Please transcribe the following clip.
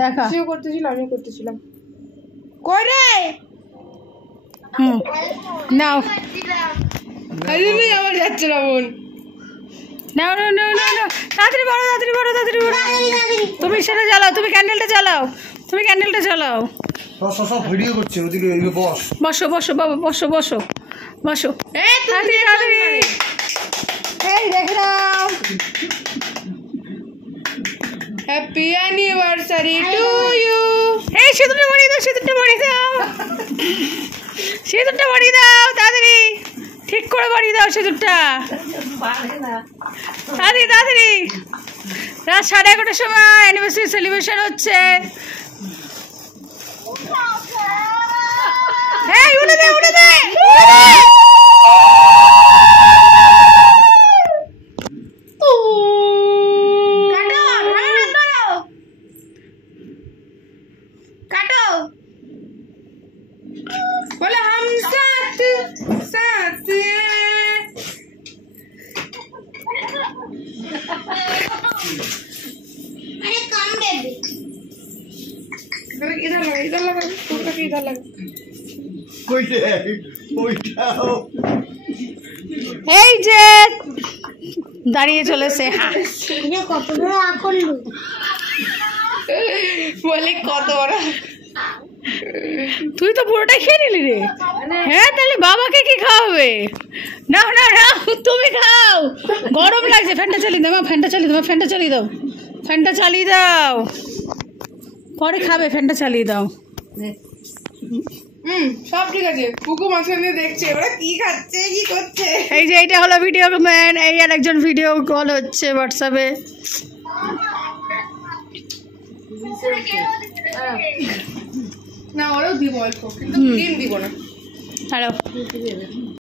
দেখা সেও করতেছিল, আমিও করতেছিলাম। কই রে? নাও আইজুলি আমার যাচ্ছে না বোন। নাও নাও নাও নাও নাও তাড়াতাড়ি বড় তাড়াতাড়ি বড় তাড়াতাড়ি বড়। তুমি সেটা জ্বালাও, তুমি ক্যান্ডেলটা জ্বালাও, তুমি ক্যান্ডেলটা জ্বালাও। সব ভিডিও করছে ওদিকে, বস বসো বসো বাবা, বসো বসো বসো। তাড়াতাড়ি তাড়াতাড়ি। এই দেখে নাও। Happy anniversary to you. এই সিঁদুরটা বাড়িয়ে দাও, সিঁদুরটা বাড়িয়ে দাও, সিঁদুরটা বাড়িয়ে দাও তাড়াতাড়ি, ঠিক করে বাড়িয়ে দাও সিঁদুরটা তাড়াতাড়ি তাড়াতাড়ি। রাত 11:30টার সময় অ্যানিভার্সারি সেলিব্রেশন হচ্ছে। এই উঠে দে উঠে দে। बोले हम साथ साथ अरे कम बेबी इधर लगा, इधर लगा, इधर लगा। এই যে দাঁড়িয়ে চলেছে। ये कत बड़ा आकलू बोले কত বড়। তুই তো পুরোটাই খেয়ে নিলি রে। হ্যাঁ তাহলে বাবাকে কি খাওয়াবে? না না না তুমি খাও, গরম লাগছে। ফ্যানটা চালিয়ে দাও, ফ্যানটা চালিয়ে দাও, ফ্যানটা চালিয়ে দাও, ফ্যানটা চালিয়ে দাও, পরে খাবে, ফ্যানটা চালিয়ে দাও। সব ঠিক আছে। পুকু মাঝখানে দেখছে ওরা কি খাচ্ছে কি করছে। এই যে এইটা হলো ভিডিও ম্যান, এই আর একজন ভিডিও কল হচ্ছে হোয়াটসঅ্যাপে। না ওরাও দিব অল্প, কিন্তু ক্রিম দিব না। হ্যালো